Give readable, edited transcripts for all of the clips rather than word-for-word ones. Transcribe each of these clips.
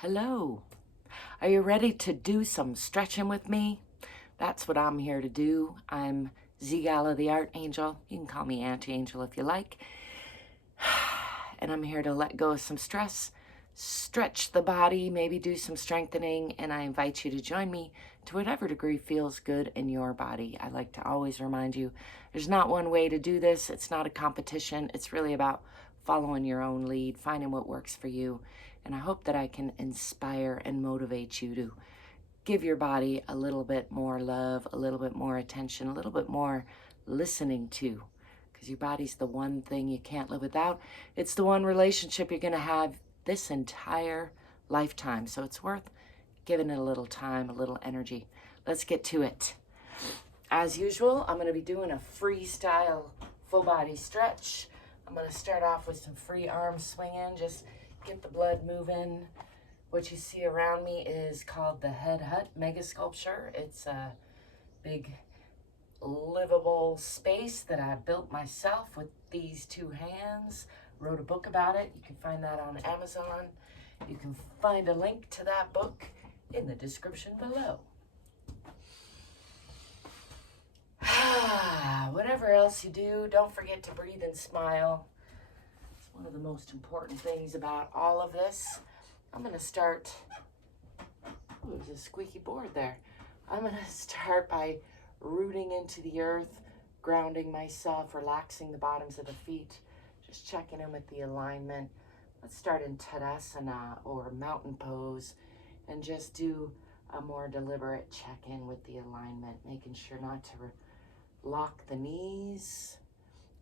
Hello. Are you ready to do some stretching with me? That's what I'm here to do. I'm ZGala the Art Angel. You can call me Auntie Angel if you like. And I'm here to let go of some stress, stretch the body, maybe do some strengthening, and I invite you to join me to whatever degree feels good in your body. I like to always remind you, there's not one way to do this. It's not a competition. It's really about following your own lead, finding what works for you. And I hope that I can inspire and motivate you to give your body a little bit more love, a little bit more attention, a little bit more listening to, because your body's the one thing you can't live without. It's the one relationship you're going to have this entire lifetime. So it's worth giving it a little time, a little energy. Let's get to it. As usual, I'm going to be doing a freestyle full body stretch. I'm going to start off with some free arm swinging, just get the blood moving. What you see around me is called the Head Hutt Mega-Sculpture. It's a big livable space that I built myself with these two hands. Wrote a book about it. You can find that on Amazon. You can find a link to that book in the description below. Whatever else you do, don't forget to breathe and smile. It's one of the most important things about all of this. I'm going to start, there's a squeaky board there. I'm going to start by rooting into the earth, grounding myself, relaxing the bottoms of the feet, just checking in with the alignment. Let's start in Tadasana or mountain pose and just do a more deliberate check-in with the alignment, making sure not to lock the knees.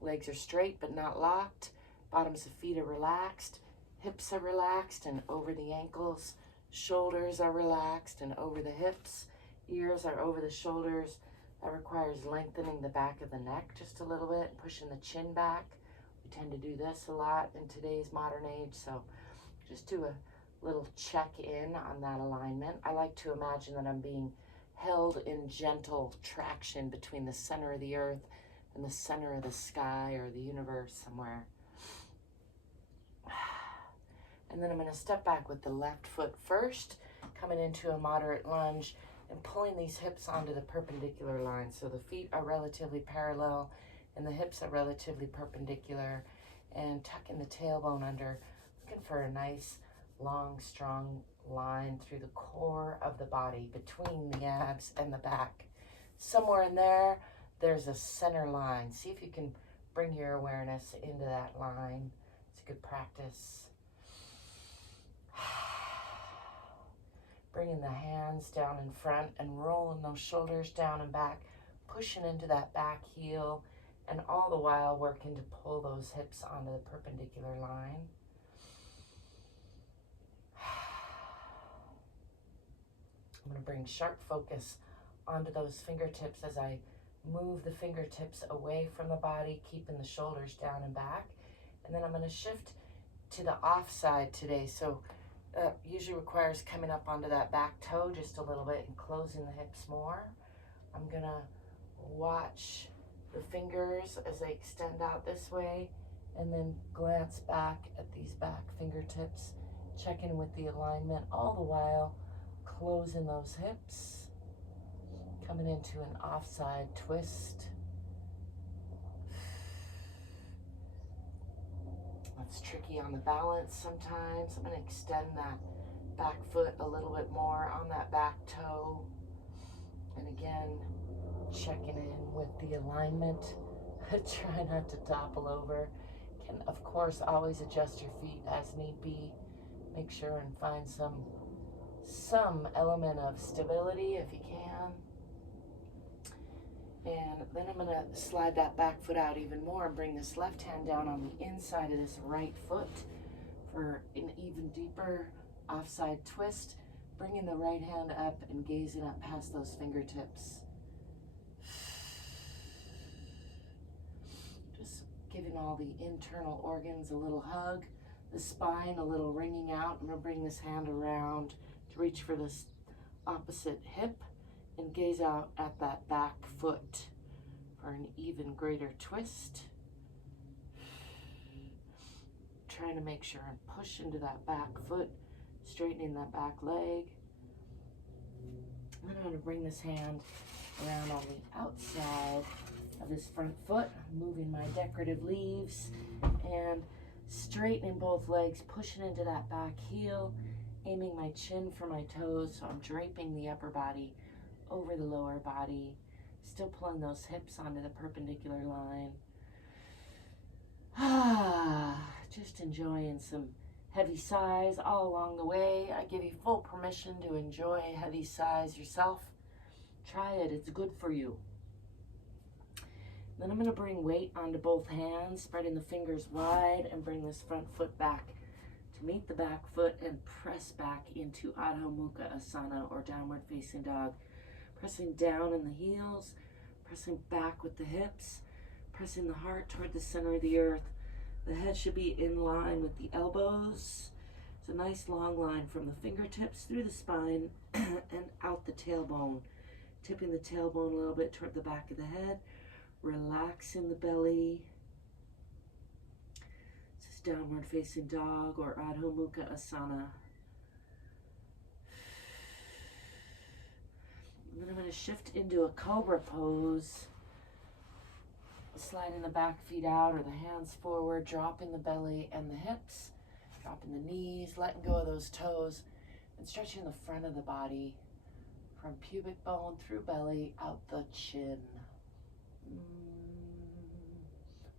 Legs are straight but not locked. Bottoms of feet are relaxed. Hips are relaxed and over the ankles. Shoulders are relaxed and over the hips. Ears are over the shoulders. That requires lengthening the back of the neck just a little bit, pushing the chin back. We tend to do this a lot in today's modern age, so just do a little check-in on that alignment. I like to imagine that I'm being held in gentle traction between the center of the earth and the center of the sky or the universe somewhere. And then I'm going to step back with the left foot first, coming into a moderate lunge and pulling these hips onto the perpendicular line. So the feet are relatively parallel and the hips are relatively perpendicular, and tucking the tailbone under, looking for a nice, long, strong line through the core of the body, between the abs and the back. Somewhere in there, there's a center line. See if you can bring your awareness into that line. It's a good practice. Bringing the hands down in front and rolling those shoulders down and back, pushing into that back heel, and all the while working to pull those hips onto the perpendicular line. I'm going to bring sharp focus onto those fingertips as I move the fingertips away from the body, keeping the shoulders down and back. And then I'm going to shift to the off side today. So usually requires coming up onto that back toe just a little bit and closing the hips more. I'm going to watch the fingers as they extend out this way and then glance back at these back fingertips, checking with the alignment, all the while closing those hips, coming into an offside twist. That's tricky on the balance sometimes. I'm going to extend that back foot a little bit more on that back toe. And again, checking in with the alignment. Try not to topple over. Can, of course, always adjust your feet as need be. Make sure and find some element of stability if you can. And then I'm going to slide that back foot out even more and bring this left hand down on the inside of this right foot for an even deeper offside twist. Bringing the right hand up and gazing up past those fingertips. Just giving all the internal organs a little hug, the spine a little wringing out. I'm going to bring this hand around to reach for this opposite hip and gaze out at that back foot for an even greater twist. Trying to make sure and push into that back foot straightening that back leg. Then I'm going to bring this hand around on the outside of this front foot, moving my decorative leaves and straightening both legs, pushing into that back heel, aiming my chin for my toes, so I'm draping the upper body over the lower body, still pulling those hips onto the perpendicular line. Just enjoying some heavy sighs all along the way. I give you full permission to enjoy heavy sighs yourself. Try it, it's good for you. Then I'm going to bring weight onto both hands, spreading the fingers wide, and bring this front foot back to meet the back foot and press back into Adho Mukha Asana, or downward facing dog. Pressing down in the heels, pressing back with the hips, pressing the heart toward the center of the earth. The head should be in line with the elbows. It's a nice long line from the fingertips through the spine and out the tailbone. Tipping the tailbone a little bit toward the back of the head. Relaxing the belly. This is downward facing dog, or Adho Mukha Asana. And then I'm going to shift into a cobra pose. Sliding the back feet out or the hands forward, dropping the belly and the hips, dropping the knees, letting go of those toes, and stretching the front of the body from pubic bone through belly, out the chin.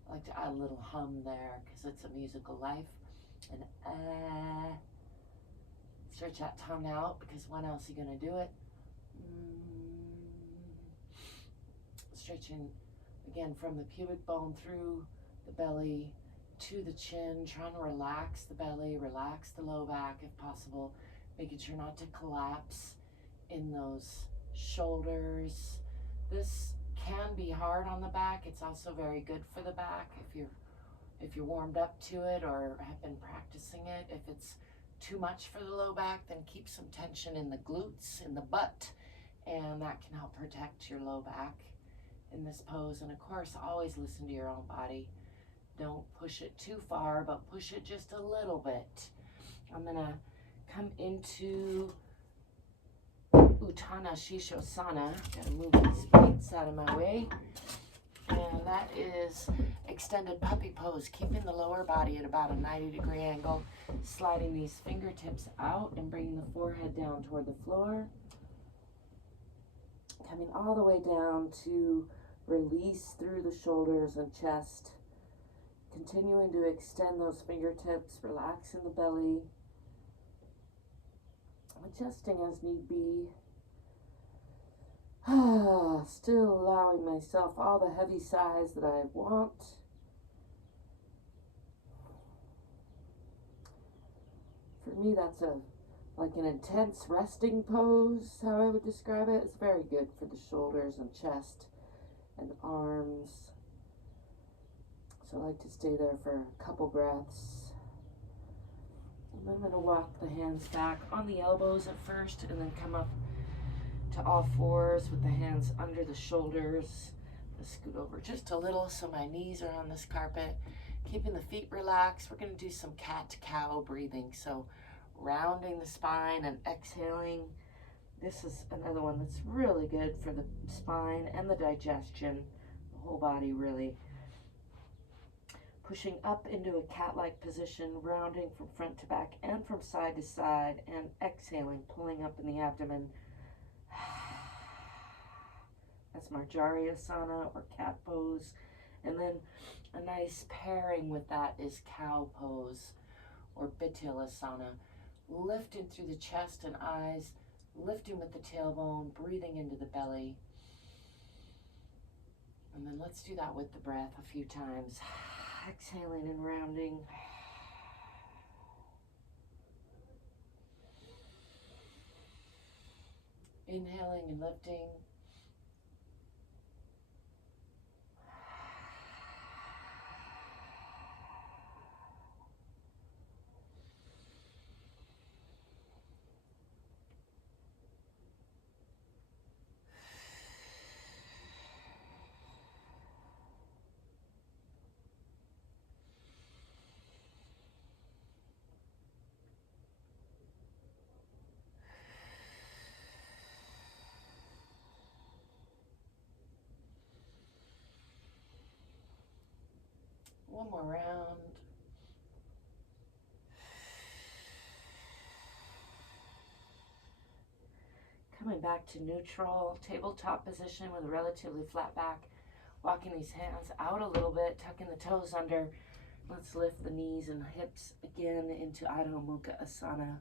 I like to add a little hum there because it's a musical life. And stretch that tongue out, because when else are you going to do it? Stretching again from the pubic bone through the belly to the chin, trying to relax the belly, relax the low back if possible, making sure not to collapse in those shoulders. This can be hard on the back. It's also very good for the back if you're warmed up to it or have been practicing it. If it's too much for the low back, then keep some tension in the glutes, in the butt, and that can help protect your low back in this pose. And of course, always listen to your own body. Don't push it too far, but push it just a little bit. I'm gonna come into Utthana Shishosana. Gotta move these weights out of my way. And that is extended puppy pose, keeping the lower body at about a 90-degree angle, sliding these fingertips out and bringing the forehead down toward the floor. Coming all the way down to release through the shoulders and chest. Continuing to extend those fingertips, relaxing the belly. Adjusting as need be. Still allowing myself all the heavy sighs that I want. For me, that's like an intense resting pose, how I would describe it. It's very good for the shoulders and chest and arms. So I like to stay there for a couple breaths. And I'm going to walk the hands back on the elbows at first, and then come up to all fours with the hands under the shoulders. Let's scoot over just a little so my knees are on this carpet. Keeping the feet relaxed. We're going to do some cat-cow breathing. So rounding the spine and exhaling. This is another one that's really good for the spine and the digestion, the whole body really. Pushing up into a cat-like position, rounding from front to back and from side to side, and exhaling, pulling up in the abdomen. That's Marjariyasana, or cat pose. And then a nice pairing with that is cow pose, or Bitilasana. Lifting through the chest and eyes, lifting with the tailbone, breathing into the belly. And then let's do that with the breath a few times. Exhaling and rounding. Inhaling and lifting. One more round. Coming back to neutral, tabletop position with a relatively flat back. Walking these hands out a little bit, tucking the toes under. Let's lift the knees and hips again into Adho Mukha Asana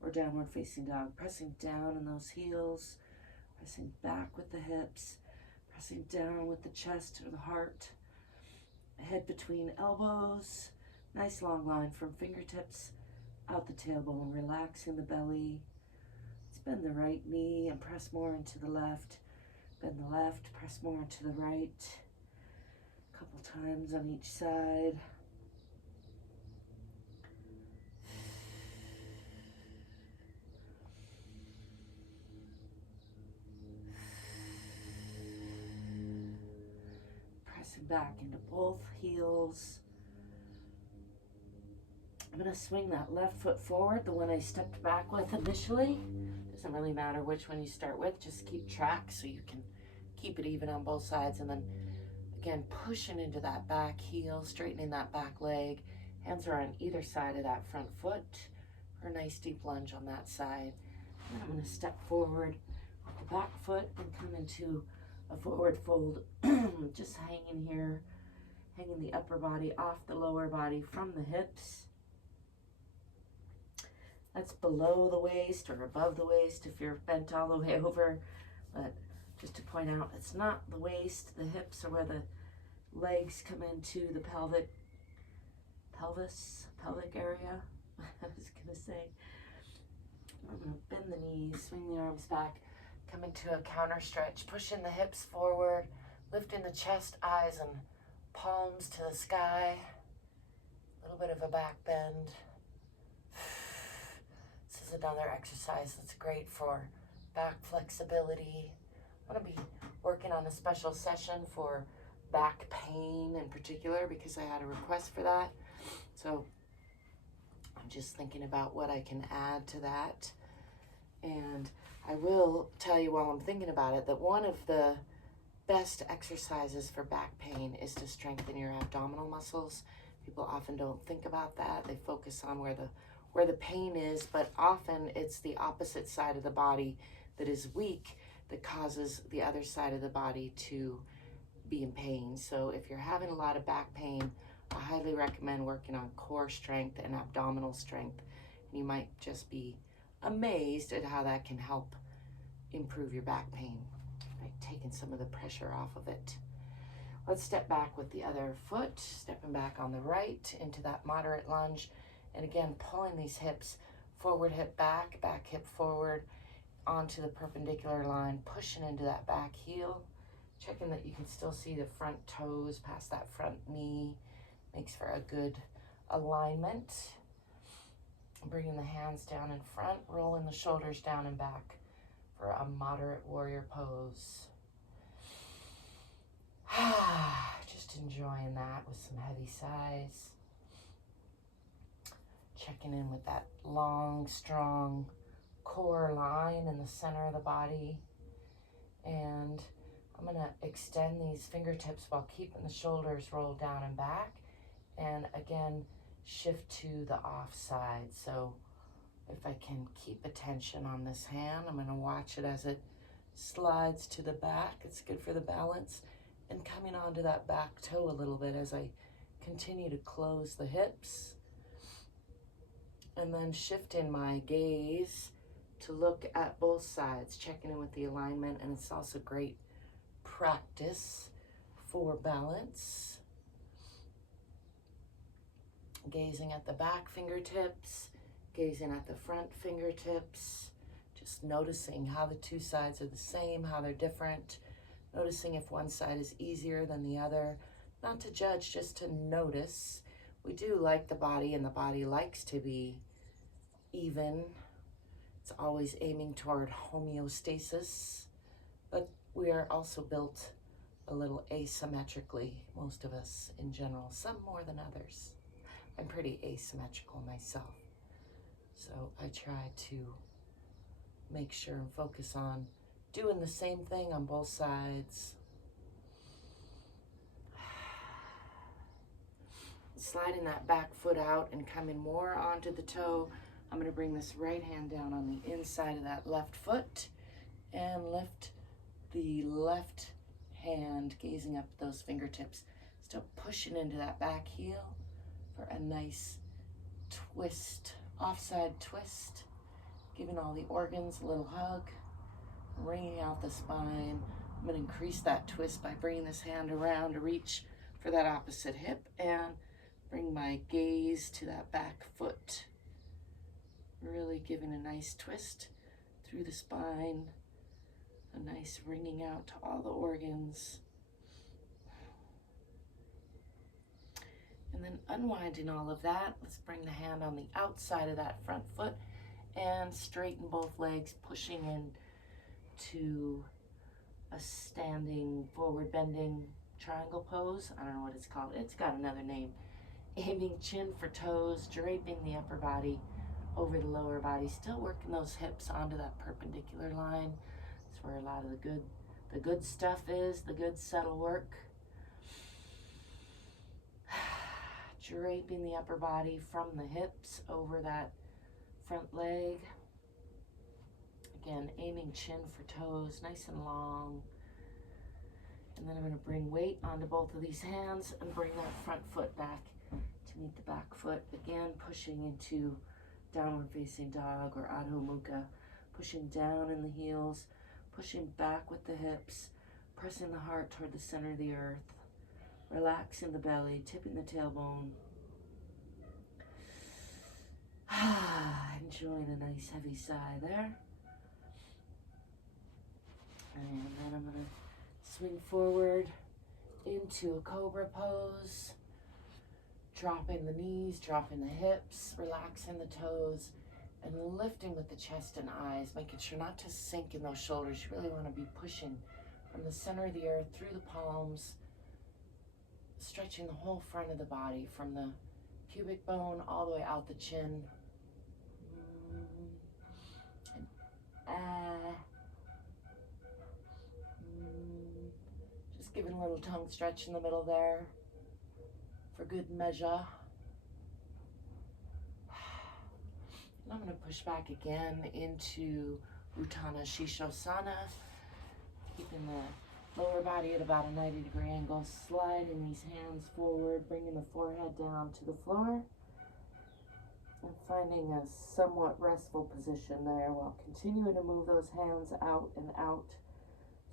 or downward facing dog. Pressing down in those heels, pressing back with the hips, pressing down with the chest or the heart. Head between elbows. Nice long line from fingertips out the tailbone, relaxing the belly. Let's bend the right knee and press more into the left. Bend the left, press more into the right. A couple times on each side. Pressing back into both heels. I'm going to swing that left foot forward, the one I stepped back with initially. Doesn't really matter which one you start with, just keep track so you can keep it even on both sides. And then again, pushing into that back heel, straightening that back leg. Hands are on either side of that front foot for a nice deep lunge on that side. And then I'm going to step forward with the back foot and come into a forward fold, just hanging here, hanging the upper body off the lower body from the hips. That's below the waist or above the waist if you're bent all the way over. But just to point out, it's not the waist. The hips are where the legs come into the pelvic area. I was going to say. I'm going to bend the knees, swing the arms back, come into a counter stretch, pushing the hips forward, lifting the chest, eyes, and palms to the sky. A little bit of a back bend. This is another exercise that's great for back flexibility. I'm going to be working on a special session for back pain in particular because I had a request for that. So I'm just thinking about what I can add to that. And I will tell you while I'm thinking about it that one of the best exercises for back pain is to strengthen your abdominal muscles. People often don't think about that. They focus on where the pain is, but often it's the opposite side of the body that is weak that causes the other side of the body to be in pain. So if you're having a lot of back pain, I highly recommend working on core strength and abdominal strength. You might just be amazed at how that can help improve your back pain, right? Taking some of the pressure off of it. Let's step back with the other foot, stepping back on the right into that moderate lunge. And again, pulling these hips forward, hip back, back hip forward onto the perpendicular line, pushing into that back heel, checking that you can still see the front toes past that front knee. Makes for a good alignment. Bringing the hands down in front, rolling the shoulders down and back for a moderate warrior pose. Just enjoying that with some heavy sighs. Checking in with that long, strong core line in the center of the body. And I'm going to extend these fingertips while keeping the shoulders rolled down and back. And again, shift to the off side. So if I can keep attention on this hand, I'm going to watch it as it slides to the back. It's good for the balance. And coming onto that back toe a little bit as I continue to close the hips. And then shifting my gaze to look at both sides, checking in with the alignment. And it's also great practice for balance. Gazing at the back fingertips, gazing at the front fingertips, just noticing how the two sides are the same, how they're different, noticing if one side is easier than the other. Not to judge, just to notice. We do like the body, and the body likes to be even. It's always aiming toward homeostasis, but we are also built a little asymmetrically, most of us in general, some more than others. I'm pretty asymmetrical myself, so I try to make sure and focus on doing the same thing on both sides. sliding that back foot out and coming more onto the toe. I'm going to bring this right hand down on the inside of that left foot and lift the left hand, gazing up at those fingertips. Still pushing into that back heel for a nice twist, offside twist, giving all the organs a little hug, wringing out the spine. I'm going to increase that twist by bringing this hand around to reach for that opposite hip and bring my gaze to that back foot. Really giving a nice twist through the spine, a nice wringing out to all the organs. And then unwinding all of that, let's bring the hand on the outside of that front foot and straighten both legs, pushing in to a standing forward bending triangle pose. I don't know what it's called. It's got another name. Aiming chin for toes, draping the upper body over the lower body, still working those hips onto that perpendicular line. That's where a lot of the good stuff is, the good subtle work. Draping the upper body from the hips over that front leg. Again, aiming chin for toes, nice and long. And then I'm going to bring weight onto both of these hands and bring that front foot back to meet the back foot. Again, pushing into downward facing dog or Adho Mukha, pushing down in the heels, pushing back with the hips, pressing the heart toward the center of the earth, relaxing the belly, tipping the tailbone. Enjoying a nice heavy sigh there. And then I'm going to swing forward into a cobra pose, dropping the knees, dropping the hips, relaxing the toes, and lifting with the chest and eyes, making sure not to sink in those shoulders. You really want to be pushing from the center of the earth through the palms, stretching the whole front of the body from the pubic bone all the way out the chin. Just giving a little tongue stretch in the middle there for good measure. And I'm going to push back again into Uttana Shishosana, keeping the lower body at about a 90-degree angle, sliding these hands forward, bringing the forehead down to the floor, and finding a somewhat restful position there while continuing to move those hands out and out,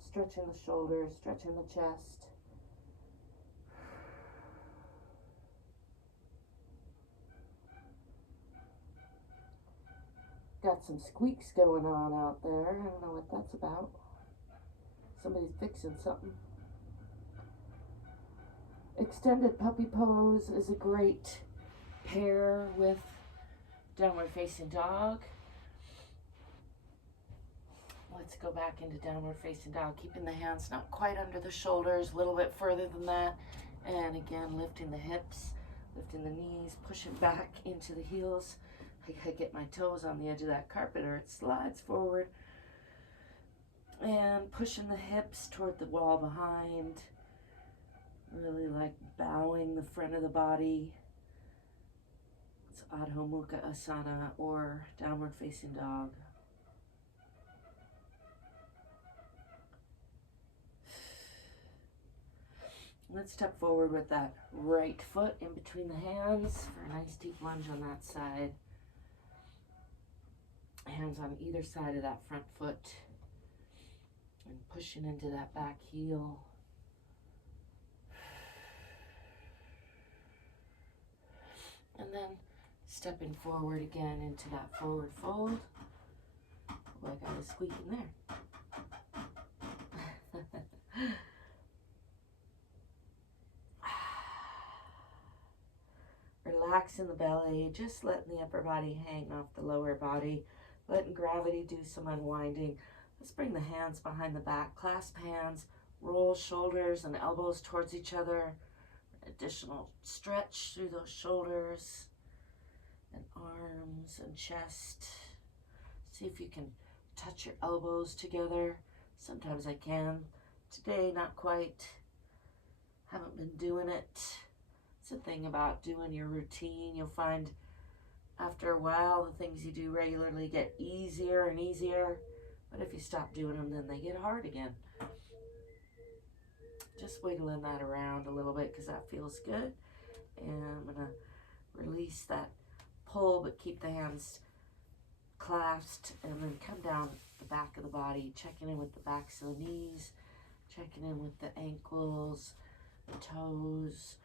stretching the shoulders, stretching the chest. Got some squeaks going on out there. I don't know what that's about. Somebody's fixing something. Extended puppy pose is a great pair with downward facing dog. Let's go back into downward facing dog, keeping the hands not quite under the shoulders, a little bit further than that. And again, lifting the hips, lifting the knees, pushing back into the heels. I get my toes on the edge of that carpet or it slides forward. And pushing the hips toward the wall behind. Really like bowing the front of the body. It's Adho Mukha Asana or downward facing dog. Let's step forward with that right foot in between the hands for a nice deep lunge on that side. Hands on either side of that front foot and pushing into that back heel. And then stepping forward again into that forward fold. Oh, I got a squeak in there. Relaxing the belly, just letting the upper body hang off the lower body, letting gravity do some unwinding. Let's bring the hands behind the back, clasp hands, roll shoulders and elbows towards each other. Additional stretch through those shoulders and arms and chest. See if you can touch your elbows together. Sometimes I can. Today, not quite. Haven't been doing it. It's a thing about doing your routine. You'll find after a while the things you do regularly get easier and easier. But if you stop doing them, then they get hard again. Just wiggling that around a little bit because that feels good. And I'm going to release that pull, but keep the hands clasped, and then come down the back of the body, checking in with the backs of the knees, checking in with the ankles, the toes,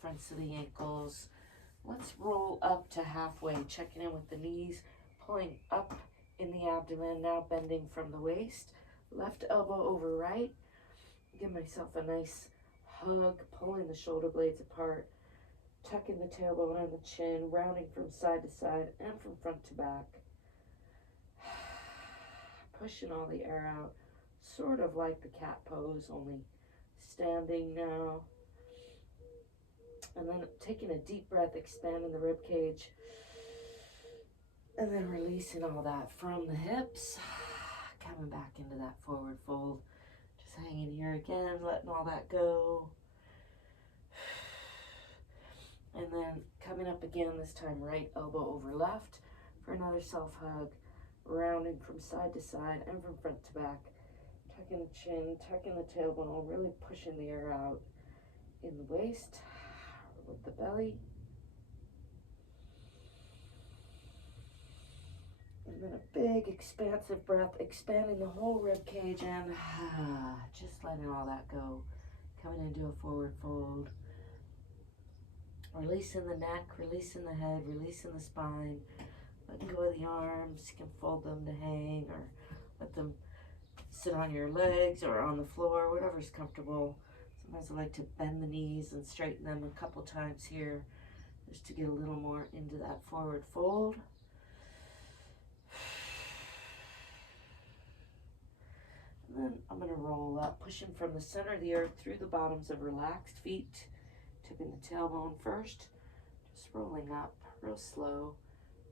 fronts of the ankles. Let's roll up to halfway, checking in with the knees, pulling up in the abdomen, now bending from the waist, left elbow over right. Give myself a nice hug, pulling the shoulder blades apart, tucking the tailbone and the chin, rounding from side to side and from front to back. Pushing all the air out, sort of like the cat pose, only standing now. And then taking a deep breath, expanding the rib cage. And then releasing all that from the hips. Coming back into that forward fold. Just hanging here again, letting all that go. And then coming up again, this time right elbow over left for another self-hug. Rounding from side to side and from front to back. Tucking the chin, tucking the tailbone, really pushing the air out in the waist with the belly. And then a big expansive breath, expanding the whole rib cage and just letting all that go. Coming into a forward fold. Releasing the neck, releasing the head, releasing the spine. Letting go of the arms. You can fold them to hang or let them sit on your legs or on the floor, whatever's comfortable. Sometimes I like to bend the knees and straighten them a couple times here just to get a little more into that forward fold. And then I'm going to roll up, pushing from the center of the earth through the bottoms of relaxed feet, tipping the tailbone first, just rolling up real slow.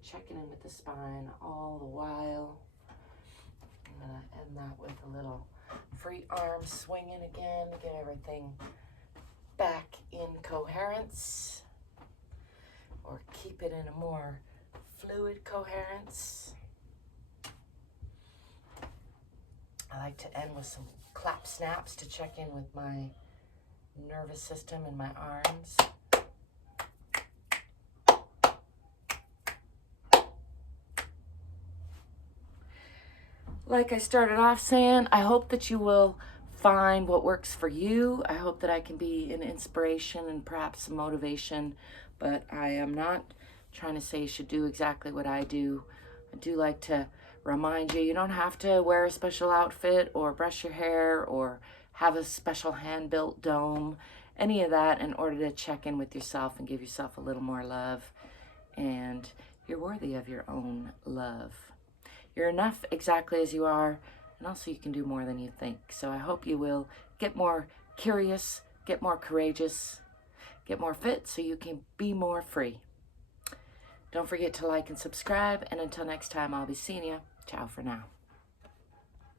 Checking in with the spine all the while. I'm going to end that with a little free arm swinging again to get everything back in coherence. Or keep it in a more fluid coherence. I like to end with some clap snaps to check in with my nervous system and my arms. Like I started off saying, I hope that you will find what works for you. I hope that I can be an inspiration and perhaps some motivation, but I am not trying to say you should do exactly what I do. I do like to remind you, you don't have to wear a special outfit or brush your hair or have a special hand-built dome, any of that in order to check in with yourself and give yourself a little more love. And you're worthy of your own love. You're enough exactly as you are, and also you can do more than you think. So I hope you will get more curious, get more courageous, get more fit so you can be more free. Don't forget to like and subscribe, and until next time, I'll be seeing you. Ciao for now.